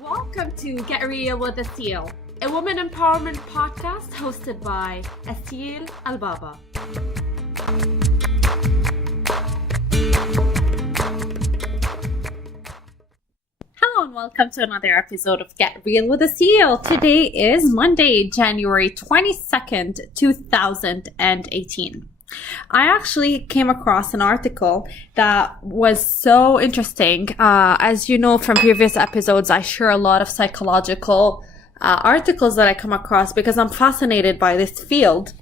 Welcome to Get Real with Asil, a woman empowerment podcast hosted by Asil Al-Baba. Hello and welcome to another episode of Get Real with Asil. Today is Monday, January 22nd, 2018. I actually came across an article that was so interesting. As you know from previous episodes, I share a lot of psychological articles that I come across because I'm fascinated by this field.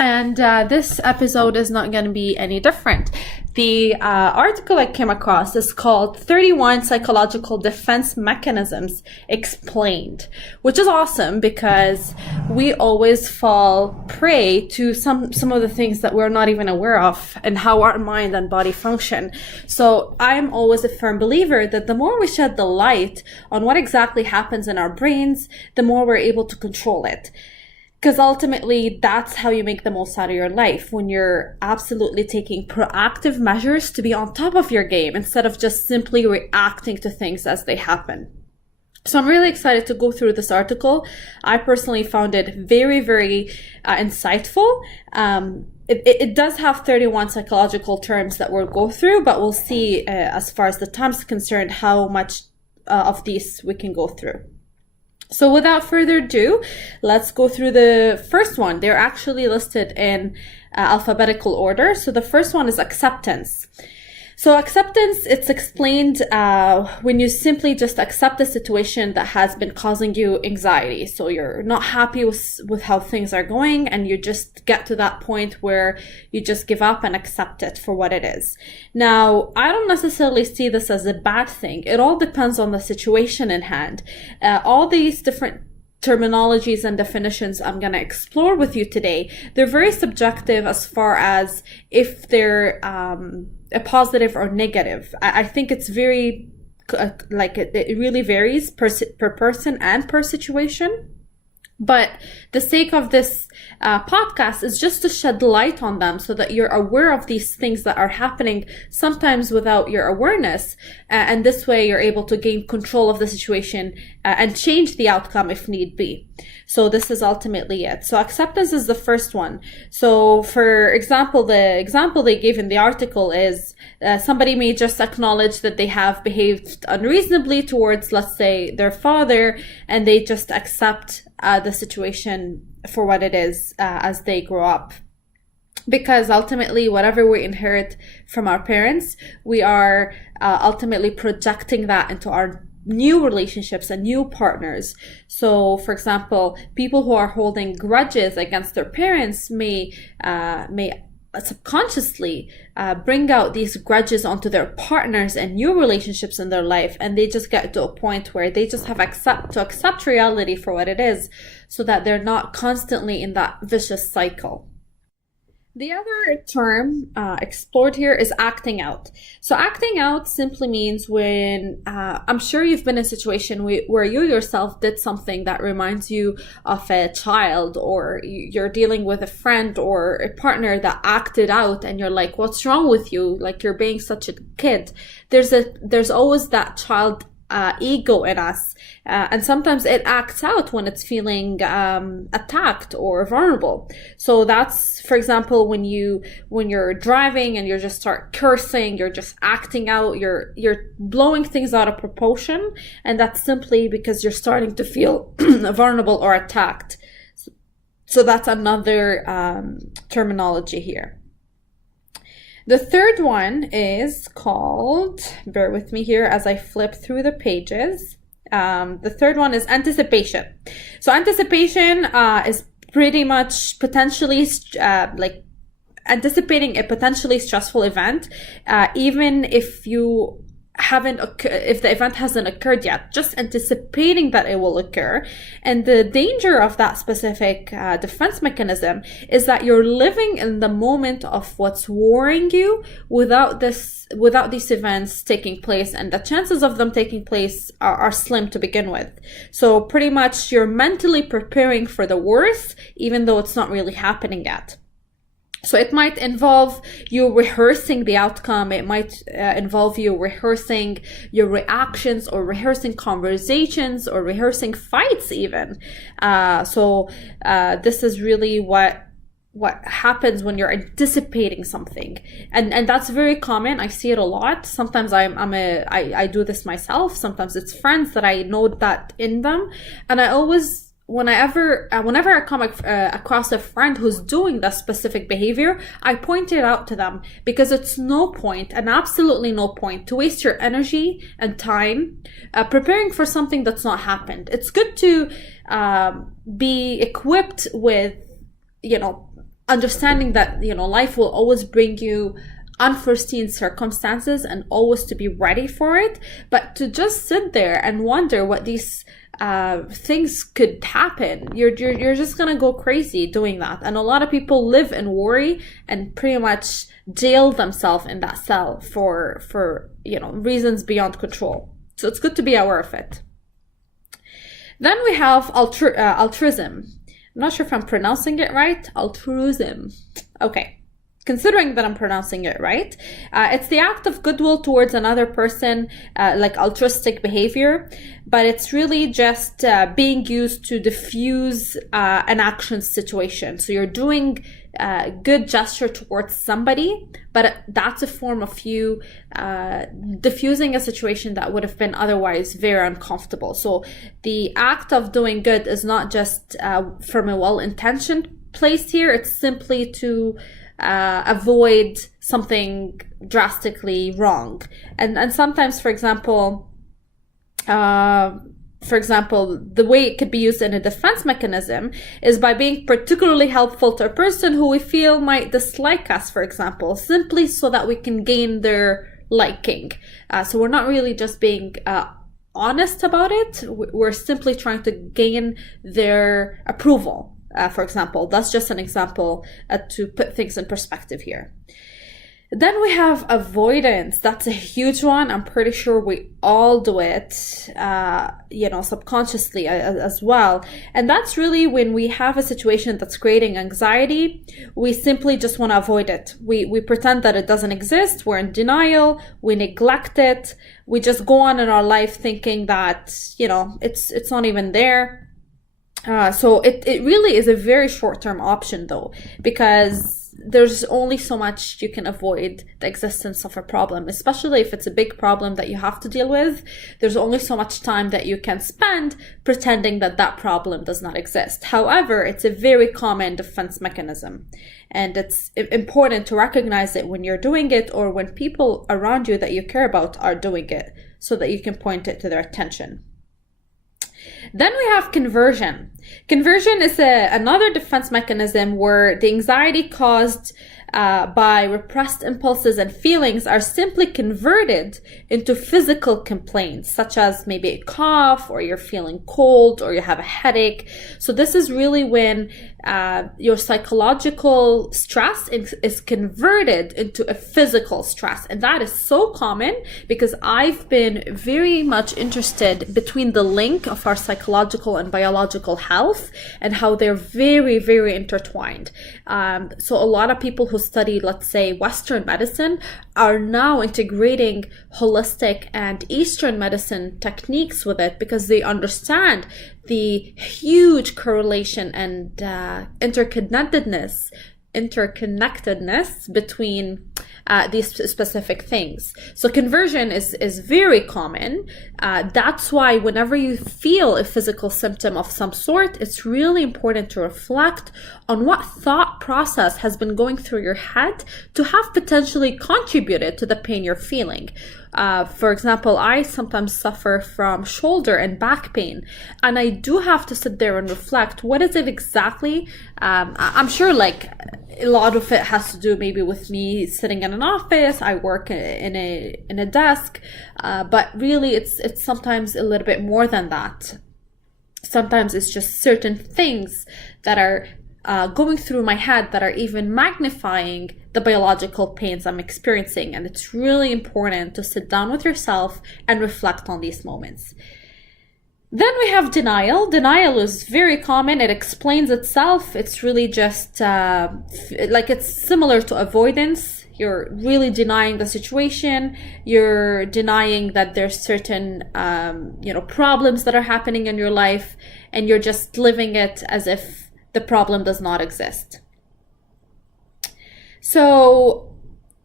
And this episode is not going to be any different. The article I came across is called 31 Psychological Defense Mechanisms Explained, which is awesome because we always fall prey to some of the things that we're not even aware of and how our mind and body function. So I'm always a firm believer that the more we shed the light on what exactly happens in our brains, the more we're able to control it. Because ultimately, that's how you make the most out of your life, when you're absolutely taking proactive measures to be on top of your game instead of just simply reacting to things as they happen. So I'm really excited to go through this article. I personally found it very, very insightful. It does have 31 psychological terms that we'll go through, but we'll see as far as the time's concerned how much of these we can go through. So without further ado, let's go through the first one. They're actually listed in alphabetical order. So the first one is acceptance. So acceptance, it's explained when you simply just accept a situation that has been causing you anxiety. So you're not happy with how things are going, and you just get to that point where you just give up and accept it for what it is. Now, I don't necessarily see this as a bad thing. It all depends on the situation in hand. All these different terminologies and definitions I'm going to explore with you today, they're very subjective as far as if they're a positive or negative. I think it's very it really varies per person and per situation. But the sake of this podcast is just to shed light on them so that you're aware of these things that are happening sometimes without your awareness. And this way you're able to gain control of the situation and change the outcome if need be. So this is ultimately it. So acceptance is the first one. So for example, the example they gave in the article is somebody may just acknowledge that they have behaved unreasonably towards, let's say, their father, and they just accept the situation for what it is as they grow up. Because ultimately, whatever we inherit from our parents, we are ultimately projecting that into our new relationships and new partners. So, for example, people who are holding grudges against their parents may subconsciously bring out these grudges onto their partners and new relationships in their life, and they just get to a point where they just have to accept reality for what it is, so that they're not constantly in that vicious cycle. The other term explored here is acting out. So acting out simply means when, I'm sure you've been in a situation where you yourself did something that reminds you of a child, or you're dealing with a friend or a partner that acted out, and you're like, what's wrong with you? Like, you're being such a kid. There's always that child ego in us, and sometimes it acts out when it's feeling attacked or vulnerable. So that's, for example, when you're driving and you just start cursing, you're just acting out, you're blowing things out of proportion, and that's simply because you're starting to feel vulnerable or attacked. So that's another terminology here. The third one is called, bear with me here as I flip through the pages. The third one is anticipation. So anticipation is pretty much potentially like anticipating a potentially stressful event, even if if the event hasn't occurred yet, just anticipating that it will occur. And the danger of that specific defense mechanism is that you're living in the moment of what's worrying you without these events taking place, and the chances of them taking place are slim to begin with. So pretty much you're mentally preparing for the worst, even though it's not really happening yet. So it might involve you rehearsing the outcome. It might involve you rehearsing your reactions, or rehearsing conversations, or rehearsing fights even. This is really what happens when you're anticipating something, and that's very common. I see it a lot. Sometimes I do this myself. Sometimes it's friends that I know that in them, and I always, whenever I come across a friend who's doing that specific behavior, I point it out to them, because it's no point, and absolutely no point, to waste your energy and time preparing for something that's not happened. It's good to be equipped with, understanding that, life will always bring you unforeseen circumstances, and always to be ready for it. But to just sit there and wonder what these things could happen, you're just gonna go crazy doing that. And a lot of people live in worry and pretty much jail themselves in that cell for reasons beyond control. So it's good to be aware of it. Then we have altruism. I'm not sure if I'm pronouncing it right. Altruism. Okay. Considering that I'm pronouncing it right, it's the act of goodwill towards another person, like altruistic behavior, but it's really just being used to diffuse an action situation. So you're doing a good gesture towards somebody, but that's a form of you diffusing a situation that would have been otherwise very uncomfortable. So the act of doing good is not just from a well-intentioned place here. It's simply to avoid something drastically wrong. And sometimes, for example, the way it could be used in a defense mechanism is by being particularly helpful to a person who we feel might dislike us, for example, simply so that we can gain their liking. So we're not really just being honest about it. We're simply trying to gain their approval. For example, that's just an example to put things in perspective here. Then we have avoidance. That's a huge one. I'm pretty sure we all do it, subconsciously as well. And that's really when we have a situation that's creating anxiety, we simply just want to avoid it. We pretend that it doesn't exist. We're in denial. We neglect it. We just go on in our life thinking that, it's not even there. So it really is a very short-term option though, because there's only so much you can avoid the existence of a problem, especially if it's a big problem that you have to deal with. There's only so much time that you can spend pretending that that problem does not exist. However, it's a very common defense mechanism, and it's important to recognize it when you're doing it, or when people around you that you care about are doing it, so that you can point it to their attention. Then we have conversion. Conversion is another defense mechanism where the anxiety caused by repressed impulses and feelings are simply converted into physical complaints, such as maybe a cough, or you're feeling cold, or you have a headache. So this is really when your psychological stress is converted into a physical stress. And that is so common, because I've been very much interested between the link of our psychological and biological health, and how they're very, very intertwined. So a lot of people who study, let's say, Western medicine are now integrating holistic and Eastern medicine techniques with it, because they understand the huge correlation and interconnectedness between these specific things. So conversion is very common. That's why whenever you feel a physical symptom of some sort, it's really important to reflect on what thought process has been going through your head to have potentially contributed to the pain you're feeling. For example, I sometimes suffer from shoulder and back pain, and I do have to sit there and reflect, what is it exactly? I'm sure like a lot of it has to do maybe with me sitting in an office. I work in a desk, but really it's sometimes a little bit more than that. Sometimes it's just certain things that are going through my head that are even magnifying the biological pains I'm experiencing. And it's really important to sit down with yourself and reflect on these moments. Then we have denial. Denial is very common. It explains itself. It's really just it's similar to avoidance. You're really denying the situation. You're denying that there's certain problems that are happening in your life, and you're just living it as if the problem does not exist. So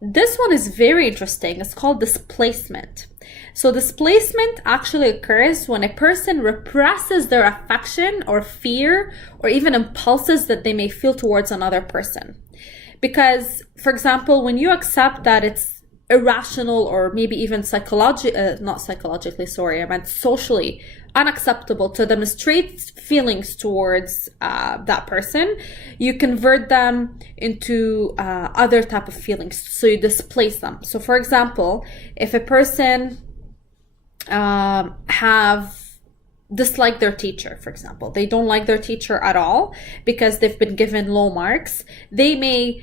this one is very interesting. It's called displacement. So displacement actually occurs when a person represses their affection or fear or even impulses that they may feel towards another person. Because, for example, when you accept that it's irrational or maybe even socially unacceptable to demonstrate feelings towards that person, you convert them into other type of feelings. So you displace them. So for example, if a person have disliked their teacher, for example, they don't like their teacher at all because they've been given low marks, they may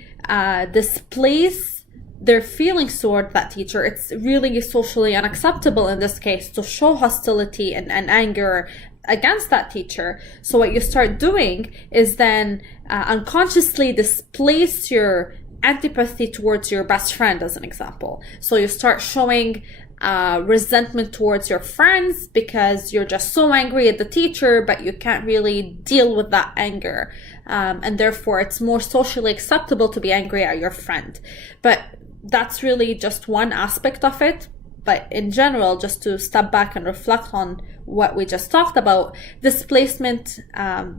displace their feelings toward that teacher. It's really socially unacceptable in this case to show hostility and anger against that teacher. So what you start doing is then unconsciously displace your antipathy towards your best friend, as an example. So you start showing resentment towards your friends because you're just so angry at the teacher, but you can't really deal with that anger. And therefore it's more socially acceptable to be angry at your friend. But that's really just one aspect of it. But in general, just to step back and reflect on what we just talked about, displacement,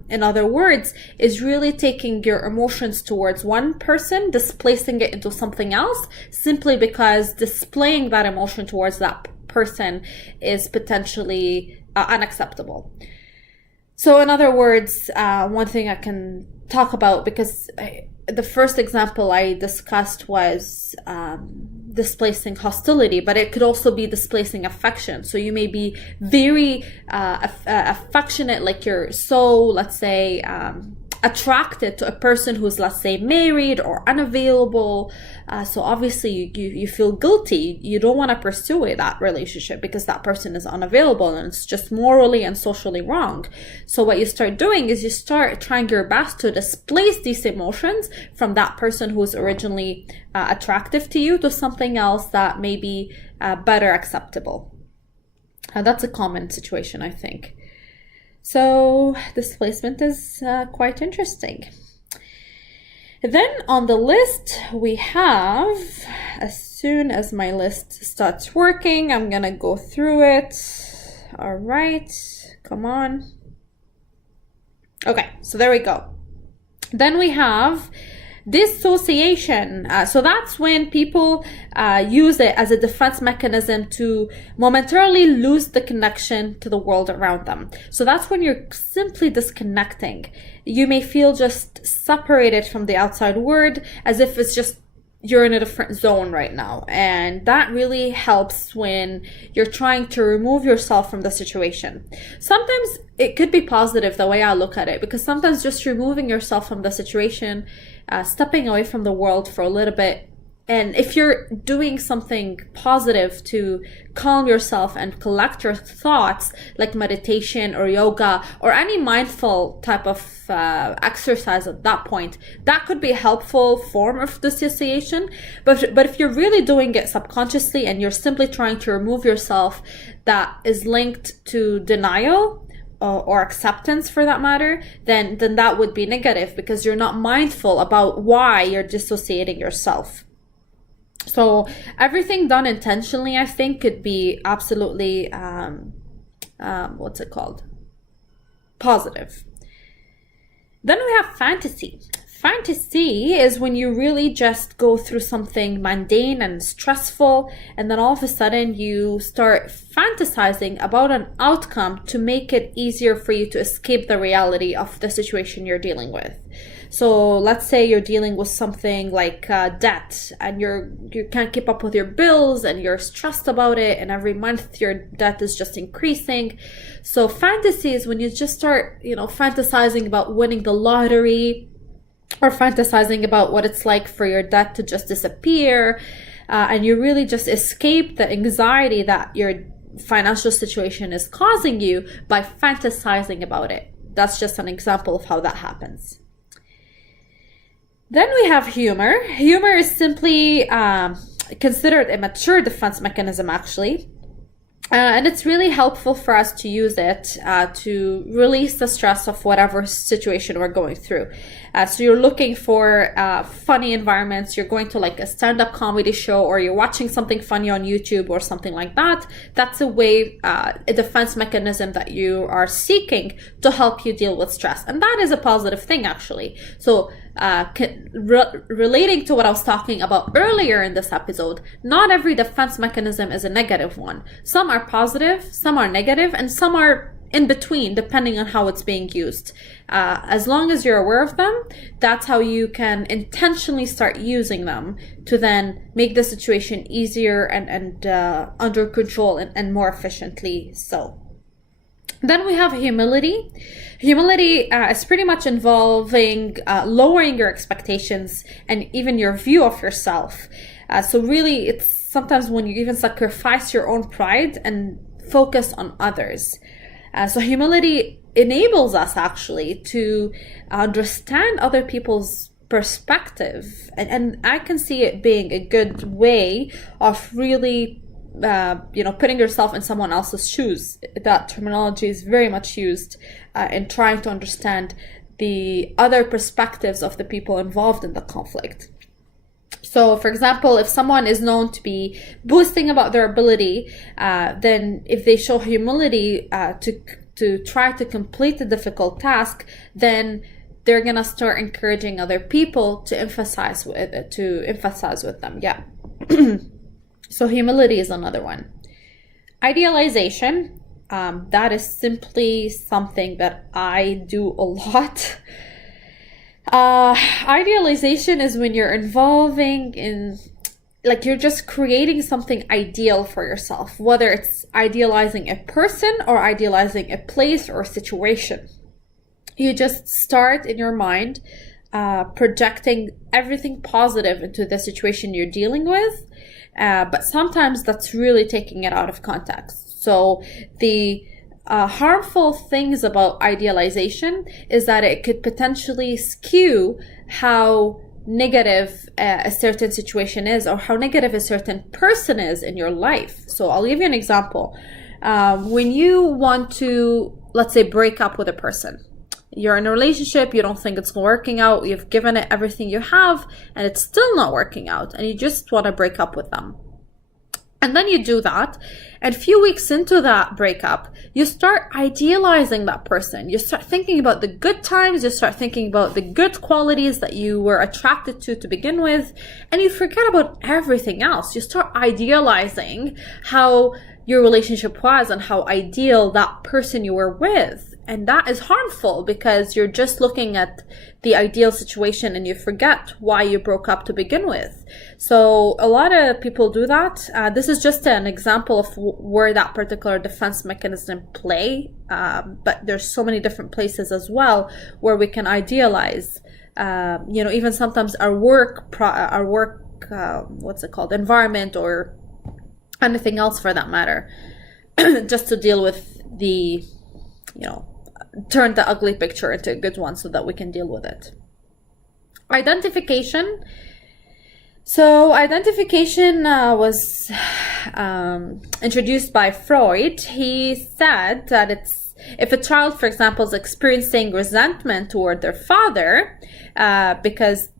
in other words, is really taking your emotions towards one person, displacing it into something else, simply because displaying that emotion towards that person is potentially unacceptable. So in other words, one thing I can talk about, because the first example I discussed was displacing hostility, but it could also be displacing affection. So you may be very affectionate, like you're so, let's say, attracted to a person who's, let's say, married or unavailable. So obviously you feel guilty. You don't want to pursue that relationship because that person is unavailable and it's just morally and socially wrong. So what you start doing is you start trying your best to displace these emotions from that person who's originally attractive to you to something else that may be better acceptable. That's a common situation, I think. So displacement is quite interesting. Then on the list we have, as soon as my list starts working, I'm gonna go through it. All right, come on. Okay, so there we go. Then we have dissociation. So that's when people use it as a defense mechanism to momentarily lose the connection to the world around them. So that's when you're simply disconnecting. You may feel just separated from the outside world, as if it's just you're in a different zone right now. And that really helps when you're trying to remove yourself from the situation. Sometimes it could be positive the way I look at it, because sometimes just removing yourself from the situation, stepping away from the world for a little bit, and if you're doing something positive to calm yourself and collect your thoughts, like meditation or yoga or any mindful type of exercise at that point, that could be a helpful form of dissociation. But if you're really doing it subconsciously and you're simply trying to remove yourself, that is linked to denial or acceptance for that matter, then that would be negative, because you're not mindful about why you're dissociating yourself. So everything done intentionally, I think, could be absolutely, positive. Then we have fantasy. Fantasy is when you really just go through something mundane and stressful, and then all of a sudden you start fantasizing about an outcome to make it easier for you to escape the reality of the situation you're dealing with. So let's say you're dealing with something like debt, and you can't keep up with your bills and you're stressed about it, and every month your debt is just increasing. So fantasy is when you just start, fantasizing about winning the lottery, or fantasizing about what it's like for your debt to just disappear, and you really just escape the anxiety that you're financial situation is causing you by fantasizing about it. That's just an example of how that happens. Then we have humor. Humor is simply considered a mature defense mechanism, actually. And it's really helpful for us to use it to release the stress of whatever situation we're going through. So you're looking for funny environments, you're going to like a stand-up comedy show, or you're watching something funny on YouTube or something like that. That's a way, a defense mechanism that you are seeking to help you deal with stress. And that is a positive thing, actually. So relating to what I was talking about earlier in this episode, not every defense mechanism is a negative one. Some are positive, some are negative, and some are in between, depending on how it's being used. As long as you're aware of them, that's how you can intentionally start using them to then make the situation easier and under control and more efficiently so. Then we have humility. Humility is pretty much involving lowering your expectations and even your view of yourself. So really, it's sometimes when you even sacrifice your own pride and focus on others. So humility enables us actually to understand other people's perspective. And I can see it being a good way of really putting yourself in someone else's shoes. That terminology is very much used in trying to understand the other perspectives of the people involved in the conflict. So, for example, if someone is known to be boasting about their ability, then if they show humility to try to complete a difficult task, then they're gonna start encouraging other people to emphasize with them. Yeah. So humility is another one. Idealization, that is simply something that I do a lot. Idealization is when you're involving in, like, you're just creating something ideal for yourself, whether it's idealizing a person or idealizing a place or a situation. You just start in your mind projecting everything positive into the situation you're dealing with. But sometimes that's really taking it out of context. So the harmful things about idealization is that it could potentially skew how negative a certain situation is, or how negative a certain person is in your life. So I'll give you an example. When you want to, let's say, break up with a person, you're in a relationship, you don't think it's working out, you've given it everything you have, and it's still not working out, and you just want to break up with them. And then you do that, and a few weeks into that breakup, you start idealizing that person. You start thinking about the good times, you start thinking about the good qualities that you were attracted to begin with, and you forget about everything else. You start idealizing how your relationship was and how ideal that person you were with. And that is harmful because you're just looking at the ideal situation and you forget why you broke up to begin with. So a lot of people do that. This is just an example of where that particular defense mechanism play. But there's so many different places as well where we can idealize. Even sometimes our work, environment, or anything else for that matter, just to deal with the, turn the ugly picture into a good one so that we can deal with it. Identification. So identification was introduced by Freud. He said that if a child, for example, is experiencing resentment toward their father because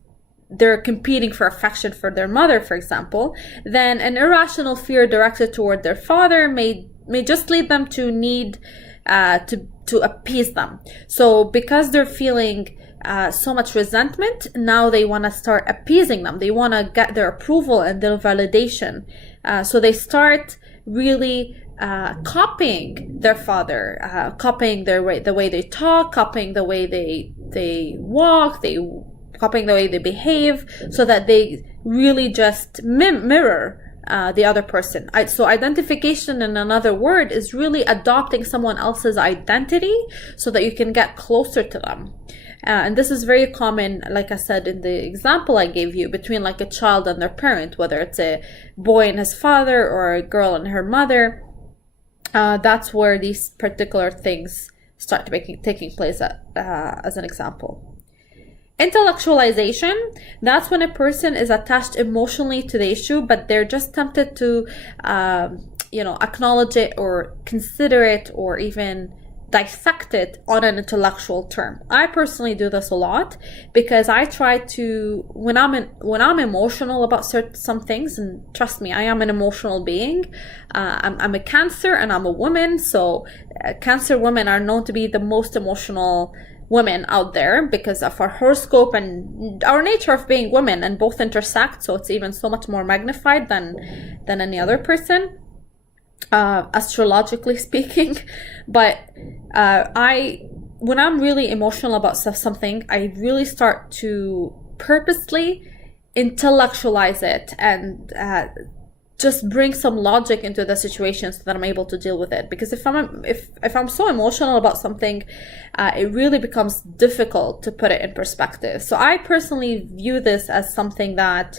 they're competing for affection for their mother, for example, then an irrational fear directed toward their father may just lead them to need to appease them. So because they're feeling so much resentment, now they want to start appeasing them. They want to get their approval and their validation. So they start really copying their father, copying the way they talk, copying the way they walk, copying the way they behave, so that they really just mirror the other person. So identification, in another word, is really adopting someone else's identity so that you can get closer to them. And this is very common, like I said in the example I gave you, between like a child and their parent, whether it's a boy and his father or a girl and her mother. that's where these particular things start taking place as an example. Intellectualization, that's when a person is attached emotionally to the issue, but they're just tempted to, acknowledge it or consider it or even dissect it on an intellectual term. I personally do this a lot because I try to, when I'm emotional about some things, and trust me, I am an emotional being. I'm a Cancer and I'm a woman, so Cancer women are known to be the most emotional women out there because of our horoscope and our nature of being women, and both intersect, so it's even so much more magnified than any other person, astrologically speaking. But when I'm really emotional about something, I really start to purposely intellectualize it and just bring some logic into the situation so that I'm able to deal with it. Because if I'm so emotional about something, it really becomes difficult to put it in perspective. So I personally view this as something that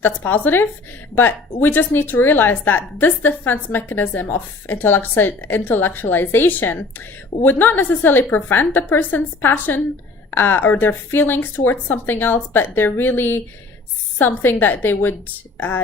that's positive, but we just need to realize that this defense mechanism of intellectualization would not necessarily prevent the person's passion or their feelings towards something else, but they're really something that they would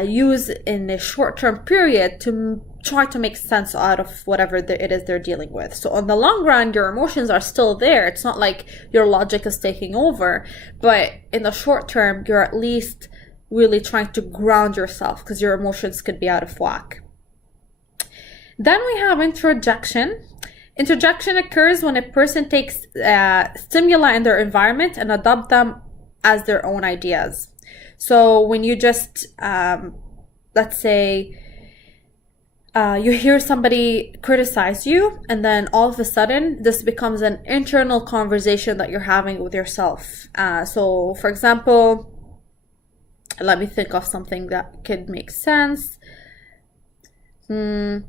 use in a short-term period to try to make sense out of whatever it is they're dealing with. So on the long run, your emotions are still there. It's not like your logic is taking over, but in the short term, you're at least really trying to ground yourself because your emotions could be out of whack. Then we have introjection. Introjection occurs when a person takes stimuli in their environment and adopt them as their own ideas. So when you just, let's say, you hear somebody criticize you, and then all of a sudden this becomes an internal conversation that you're having with yourself. So for example, let me think of something that could make sense. So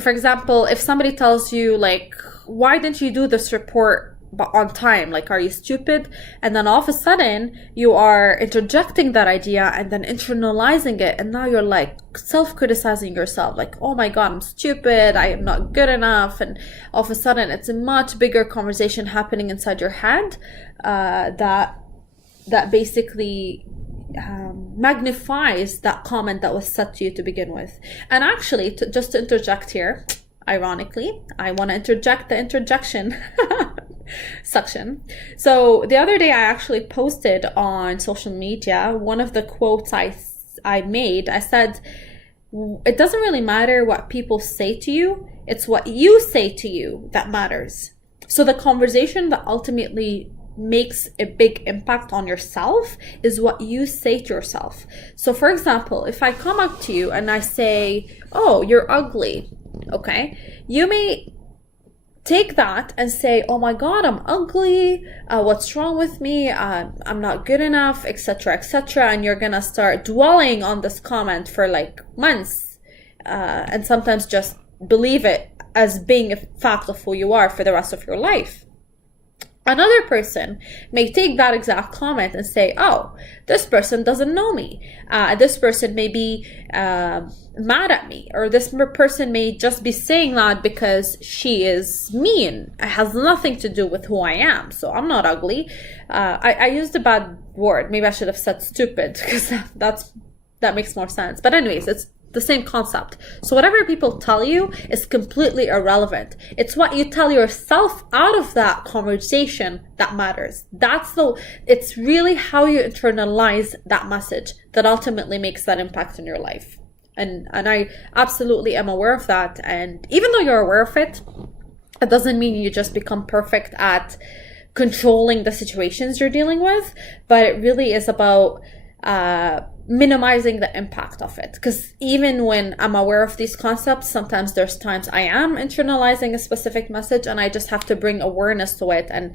for example, if somebody tells you like, why didn't you do this report on time? Like, are you stupid? And then all of a sudden you are interjecting that idea and then internalizing it. And now you're like self-criticizing yourself. Like, oh my God, I'm stupid. I am not good enough. And all of a sudden it's a much bigger conversation happening inside your head that basically magnifies that comment that was said to you to begin with. And actually, just to interject here, ironically, I want to interject the interjection section. So the other day I actually posted on social media one of the quotes I made. I said, it doesn't really matter what people say to you, it's what you say to you that matters. So the conversation that ultimately makes a big impact on yourself is what you say to yourself. So for example, if I come up to you and I say, oh, you're ugly, okay, you may take that and say, oh my God, I'm ugly, what's wrong with me, I'm not good enough, etc., etc., and you're gonna start dwelling on this comment for like months, and sometimes just believe it as being a fact of who you are for the rest of your life. Another person may take that exact comment and say, oh, this person doesn't know me. This person may be mad at me. Or this person may just be saying that because she is mean. It has nothing to do with who I am. So I'm not ugly. I used a bad word. Maybe I should have said stupid because that makes more sense. But anyways, it's the same concept. So whatever people tell you is completely irrelevant. It's what you tell yourself out of that conversation that matters. It's really how you internalize that message that ultimately makes that impact in your life. And I absolutely am aware of that. And even though you're aware of it, it doesn't mean you just become perfect at controlling the situations you're dealing with, but it really is about minimizing the impact of it. Because even when I'm aware of these concepts, sometimes there's times I am internalizing a specific message and I just have to bring awareness to it and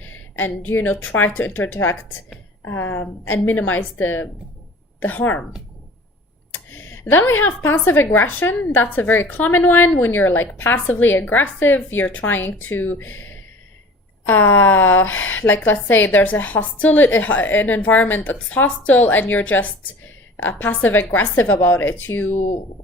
try to interject and minimize the harm. Then we have passive aggression. That's a very common one. When you're like passively aggressive, you're trying to let's say there's an environment that's hostile and you're just passive aggressive about it. You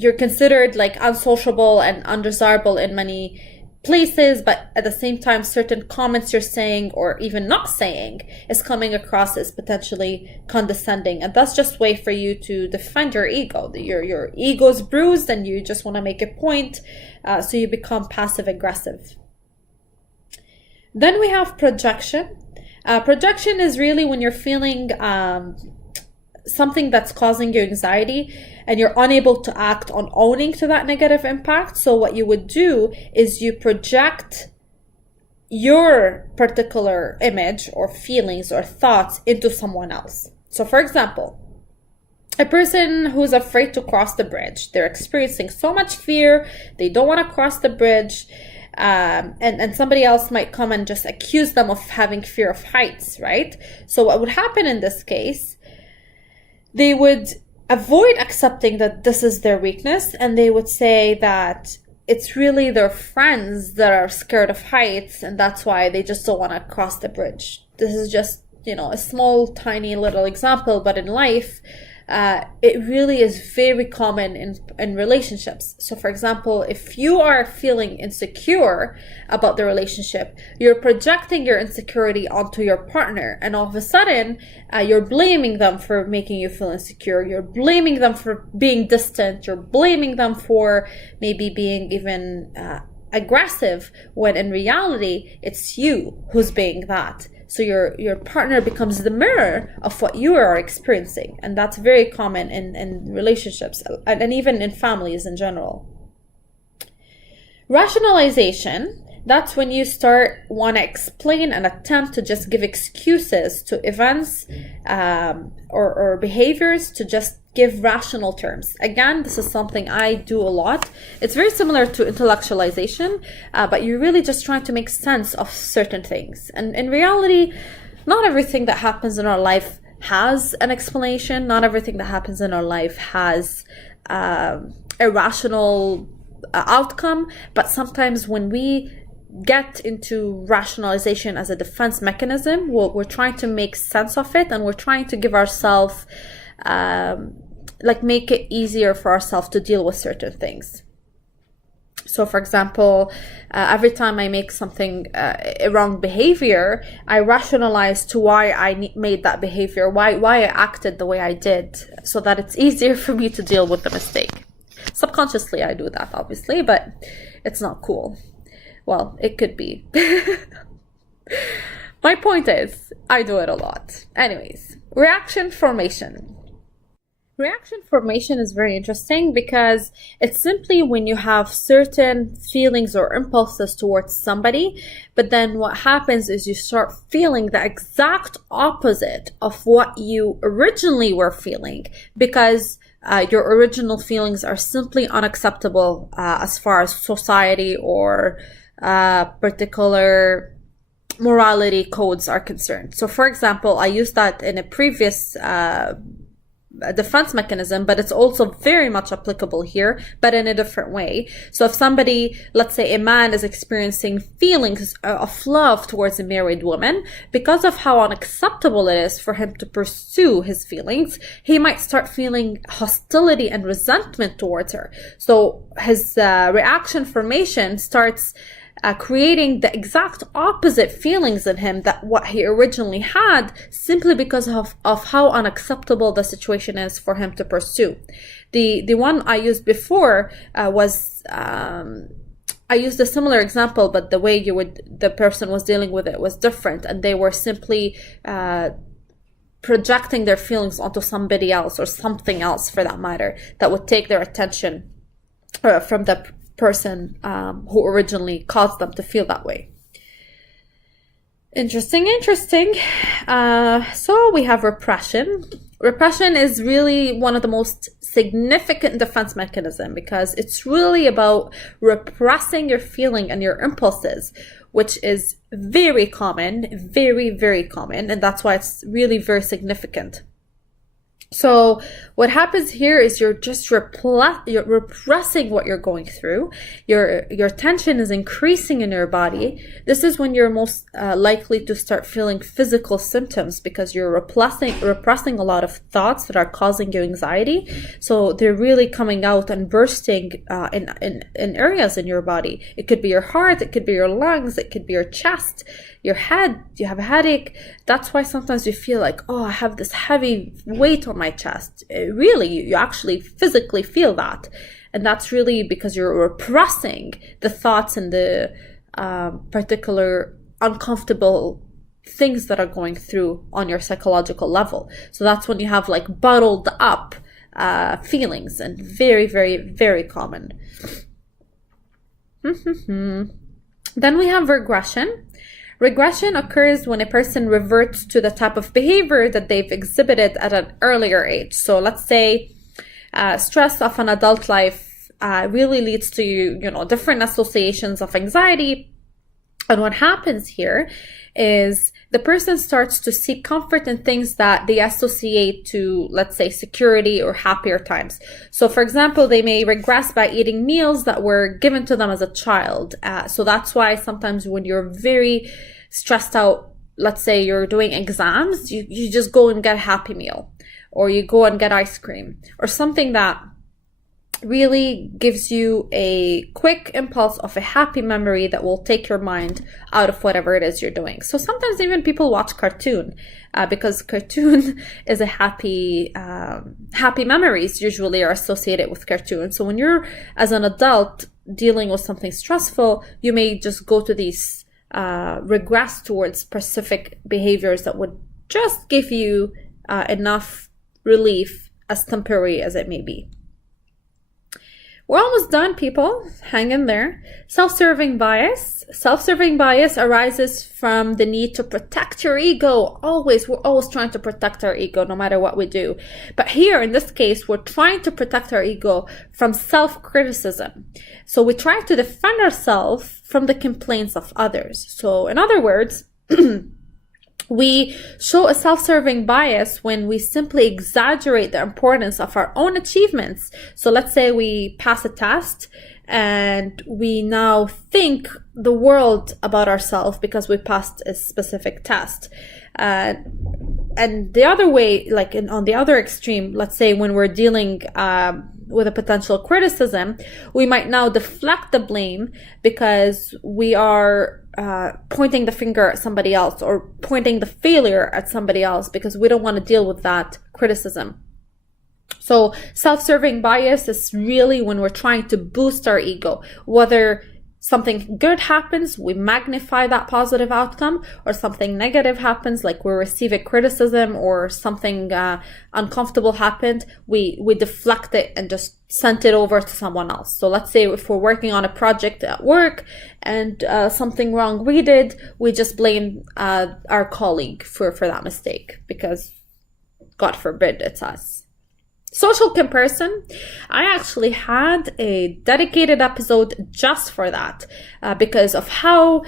you're considered like unsociable and undesirable in many places, but at the same time certain comments you're saying or even not saying is coming across as potentially condescending, and that's just a way for you to defend your ego. Your ego's bruised and you just want to make a point, so you become passive aggressive. Then we have projection. Projection is really when you're feeling something that's causing you anxiety and you're unable to act on owning to that negative impact. So what you would do is you project your particular image or feelings or thoughts into someone else. So for example, a person who's afraid to cross the bridge, they're experiencing so much fear, they don't want to cross the bridge, and somebody else might come and just accuse them of having fear of heights, right? So what would happen in this case, they would avoid accepting that this is their weakness, and they would say that it's really their friends that are scared of heights, and that's why they just don't want to cross the bridge. This is just, a small, tiny little example, but in life, it really is very common in relationships. So for example, if you are feeling insecure about the relationship, you're projecting your insecurity onto your partner, and all of a sudden you're blaming them for making you feel insecure, you're blaming them for being distant, you're blaming them for maybe being even aggressive, when in reality it's you who's being that. So your partner becomes the mirror of what you are experiencing. And that's very common in relationships and even in families in general. Rationalization, that's when you want to explain and attempt to just give excuses to events or behaviors, to just give rational terms. Again, this is something I do a lot. It's very similar to intellectualization, but you're really just trying to make sense of certain things. And in reality, not everything that happens in our life has an explanation. Not everything that happens in our life has a rational outcome. But sometimes when we get into rationalization as a defense mechanism, we're trying to make sense of it, and we're trying to give ourselves make it easier for ourselves to deal with certain things. So for example, every time I make something a wrong behavior, I rationalize to why I made that behavior, why I acted the way I did, so that it's easier for me to deal with the mistake. Subconsciously I do that, obviously, but it's not cool. Well, it could be. My point is, I do it a lot. Anyways, reaction formation. Reaction formation is very interesting because it's simply when you have certain feelings or impulses towards somebody, but then what happens is you start feeling the exact opposite of what you originally were feeling, because your original feelings are simply unacceptable as far as society or particular morality codes are concerned. So for example, I used that in a previous defense mechanism, but it's also very much applicable here, but in a different way. So if somebody, let's say a man, is experiencing feelings of love towards a married woman, because of how unacceptable it is for him to pursue his feelings, he might start feeling hostility and resentment towards her. So his reaction formation starts creating the exact opposite feelings in him that what he originally had, simply because of how unacceptable the situation is for him to pursue. The one I used before was I used a similar example, but the way the person was dealing with it was different, and they were simply projecting their feelings onto somebody else or something else, for that matter, that would take their attention from the person who originally caused them to feel that way. Interesting. So we have repression. Repression is really one of the most significant defense mechanisms, because it's really about repressing your feeling and your impulses, which is very common, very, very common, and that's why it's really very significant. So what happens here is you're just you're repressing what you're going through. Your tension is increasing in your body. This is when you're most likely to start feeling physical symptoms, because you're repressing a lot of thoughts that are causing you anxiety. So they're really coming out and bursting in areas in your body. It could be your heart, it could be your lungs, it could be your chest, your head. You have a headache. That's why sometimes you feel like, oh, I have this heavy weight on my chest. Really, you actually physically feel that. And that's really because you're repressing the thoughts and the particular uncomfortable things that are going through on your psychological level. So that's when you have like bottled up feelings, and very, very, very common. Then we have regression. Regression occurs when a person reverts to the type of behavior that they've exhibited at an earlier age. So let's say stress of an adult life really leads to, different associations of anxiety. And what happens here is the person starts to seek comfort in things that they associate to, let's say, security or happier times. So for example, they may regress by eating meals that were given to them as a child. So that's why sometimes when you're very stressed out, let's say you're doing exams, you just go and get a Happy Meal, or you go and get ice cream, or something that really gives you a quick impulse of a happy memory that will take your mind out of whatever it is you're doing. So sometimes even people watch cartoon because cartoon is a happy memories usually are associated with cartoon. So when you're, as an adult, dealing with something stressful, you may just go to these regress towards specific behaviors that would just give you enough relief, as temporary as it may be. We're almost done, people. Hang in there. Self-serving bias. Self-serving bias arises from the need to protect your ego. We're always trying to protect our ego no matter what we do. But here, in this case, we're trying to protect our ego from self-criticism. So we try to defend ourselves from the complaints of others. So in other words, we show a self-serving bias when we simply exaggerate the importance of our own achievements. So let's say we pass a test and we now think the world about ourselves because we passed a specific test. And the other way, like on the other extreme, let's say when we're dealing with a potential criticism, we might now deflect the blame because we are pointing the finger at somebody else, or pointing the failure at somebody else because we don't want to deal with that criticism. So self-serving bias is really when we're trying to boost our ego. Whether something good happens, we magnify that positive outcome, or something negative happens, like we receive a criticism or something uncomfortable happened, we deflect it and just send it over to someone else. So let's say if we're working on a project at work and something wrong we did, we just blame our colleague for that mistake because, God forbid, it's us. Social comparison. I actually had a dedicated episode just for that because of how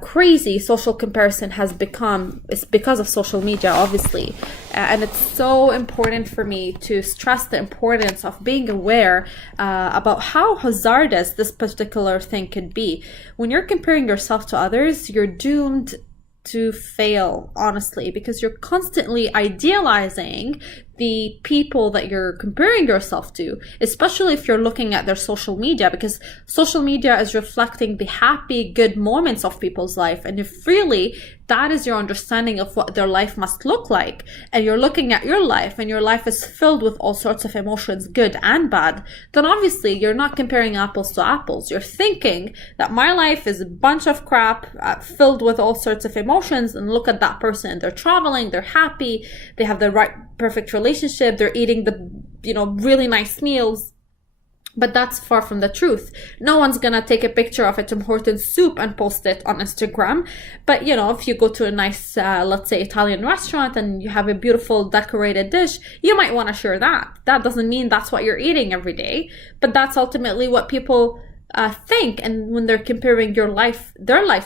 crazy social comparison has become. It's because of social media, obviously. And it's so important for me to stress the importance of being aware about how hazardous this particular thing could be. When you're comparing yourself to others, you're doomed to fail, honestly, because you're constantly idealizing the people that you're comparing yourself to, especially if you're looking at their social media, because social media is reflecting the happy, good moments of people's life. And if really that is your understanding of what their life must look like, and you're looking at your life and your life is filled with all sorts of emotions, good and bad, then obviously you're not comparing apples to apples. You're thinking that my life is a bunch of crap filled with all sorts of emotions, and look at that person. They're traveling, they're happy, they have the right perfect relationship, they're eating the really nice meals. But that's far from the truth. No one's gonna take a picture of a Tim Hortons soup and post it on Instagram. But if you go to a nice, let's say, Italian restaurant and you have a beautiful decorated dish, you might want to share that. That doesn't mean that's what you're eating every day, but that's ultimately what people think. And when they're comparing their life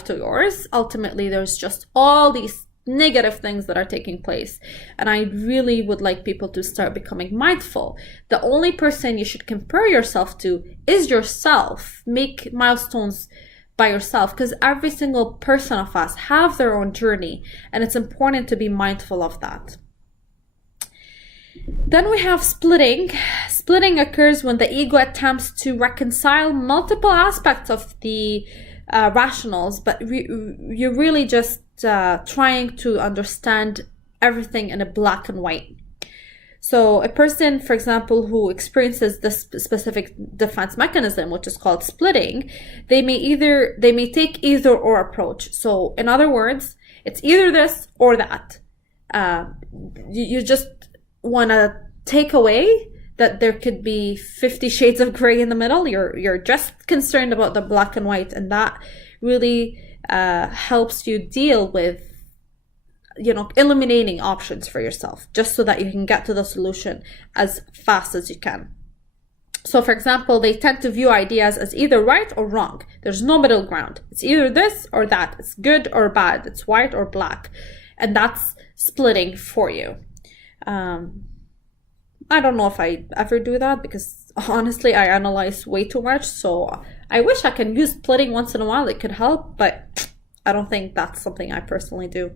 to yours, ultimately there's just all these negative things that are taking place. And I really would like people to start becoming mindful. The only person you should compare yourself to is yourself. Make milestones by yourself, because every single person of us have their own journey, and it's important to be mindful of that. Then we have splitting. Splitting occurs when the ego attempts to reconcile multiple aspects of the rationals, but you're really just trying to understand everything in a black and white. So a person, for example, who experiences this specific defense mechanism, which is called splitting, they may take either or approach. So in other words, it's either this or that. You just want to take away that there could be 50 shades of gray in the middle. You're just concerned about the black and white, and that really helps you deal with eliminating options for yourself, just so that you can get to the solution as fast as you can. So for example, they tend to view ideas as either right or wrong. There's no middle ground. It's either this or that. It's good or bad. It's white or black. And that's splitting for you. I don't know if I ever do that, because honestly, I analyze way too much. So I wish I can use splitting once in a while. It could help, but I don't think that's something I personally do.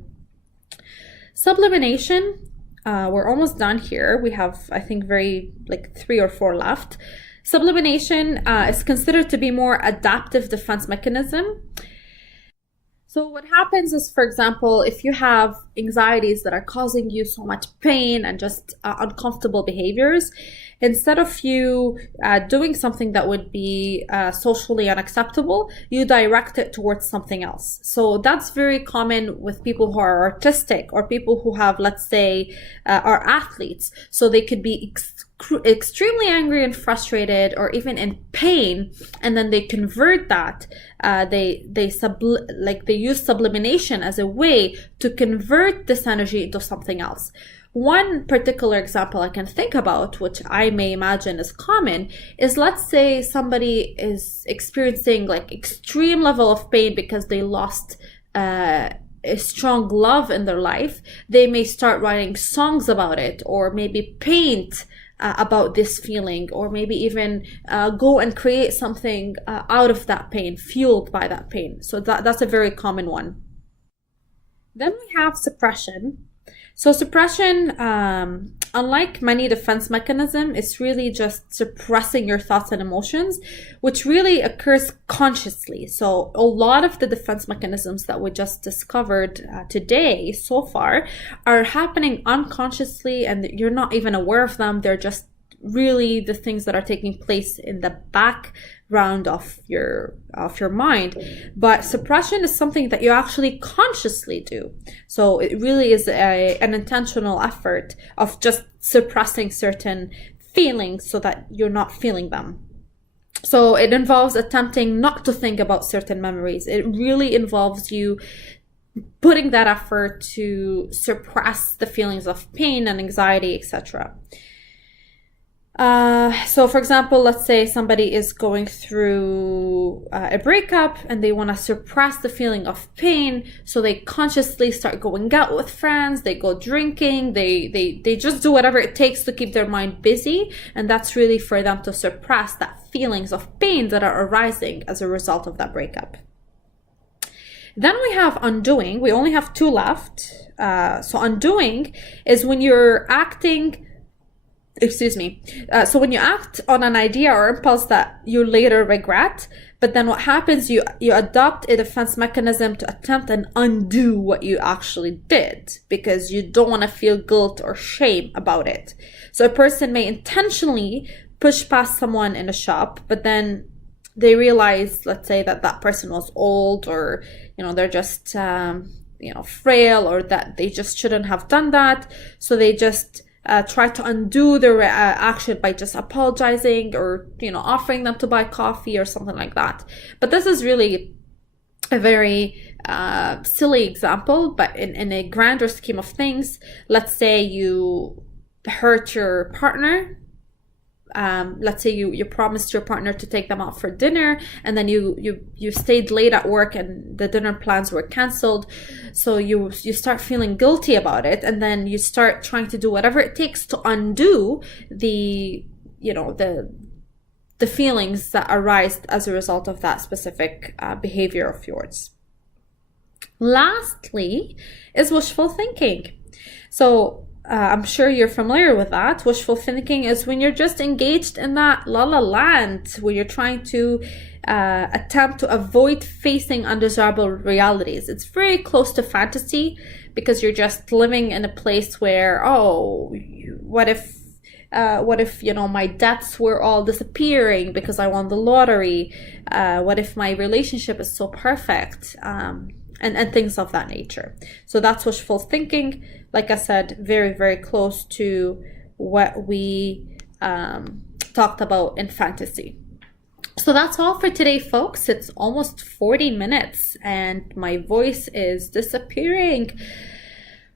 Sublimination, we're almost done here. We have, I think, 3 or 4 left. Sublimination is considered to be more adaptive defense mechanism. So what happens is, for example, if you have anxieties that are causing you so much pain and just uncomfortable behaviors, instead of you doing something that would be socially unacceptable, you direct it towards something else. So that's very common with people who are artistic, or people who have, let's say, are athletes. So they could be extremely angry and frustrated, or even in pain, and then they convert that. They use sublimation as a way to convert this energy into something else. One particular example I can think about, which I may imagine is common, is, let's say somebody is experiencing extreme level of pain because they lost a strong love in their life. They may start writing songs about it, or maybe paint about this feeling, or maybe even go and create something out of that pain, fueled by that pain. So that's a very common one. Then we have suppression. So suppression, unlike many defense mechanisms, is really just suppressing your thoughts and emotions, which really occurs consciously. So a lot of the defense mechanisms that we just discovered today so far are happening unconsciously, and you're not even aware of them. They're just really the things that are taking place in the background of your mind. But suppression is something that you actually consciously do. So it really is an intentional effort of just suppressing certain feelings so that you're not feeling them. So it involves attempting not to think about certain memories. It really involves you putting that effort to suppress the feelings of pain and anxiety, etc. So for example, let's say somebody is going through a breakup and they want to suppress the feeling of pain, so they consciously start going out with friends, they go drinking, they just do whatever it takes to keep their mind busy, and that's really for them to suppress that feelings of pain that are arising as a result of that breakup. Then we have undoing. We only have 2 left. So undoing is when you're acting so when you act on an idea or impulse that you later regret, but then what happens, you adopt a defense mechanism to attempt and undo what you actually did, because you don't want to feel guilt or shame about it. So a person may intentionally push past someone in a shop, but then they realize, let's say, that person was old, or they're just frail, or that they just shouldn't have done that. So they just try to undo their action by just apologizing, or offering them to buy coffee or something like that. But this is really a very silly example, but in a grander scheme of things, let's say you hurt your partner let's say you promised your partner to take them out for dinner, and then you stayed late at work and the dinner plans were canceled. So you start feeling guilty about it, and then you start trying to do whatever it takes to undo the feelings that arise as a result of that specific behavior of yours. Lastly is wishful thinking. So I'm sure you're familiar with that. Wishful thinking is when you're just engaged in that la la land, where you're trying to attempt to avoid facing undesirable realities. It's very close to fantasy, because you're just living in a place where, what if my debts were all disappearing because I won the lottery? What if my relationship is so perfect? And things of that nature. So that's wishful thinking. Like I said, very, very close to what we talked about in fantasy. So that's all for today, folks. It's almost 40 minutes and my voice is disappearing.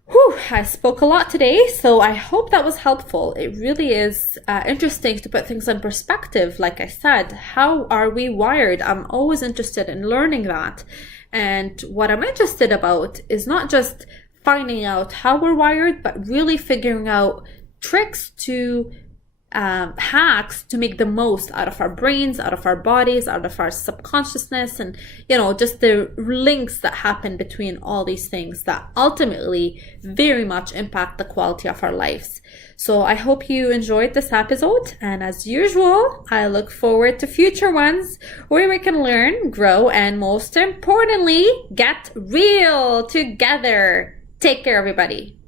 Whew, I spoke a lot today, so I hope that was helpful. It really is interesting to put things in perspective. Like I said, how are we wired? I'm always interested in learning that. And what I'm interested about is not just finding out how we're wired, but really figuring out tricks to hacks to make the most out of our brains, out of our bodies, out of our subconsciousness, and just the links that happen between all these things that ultimately very much impact the quality of our lives. So I hope you enjoyed this episode, and as usual, I look forward to future ones where we can learn, grow, and most importantly, get real together. Take care, everybody.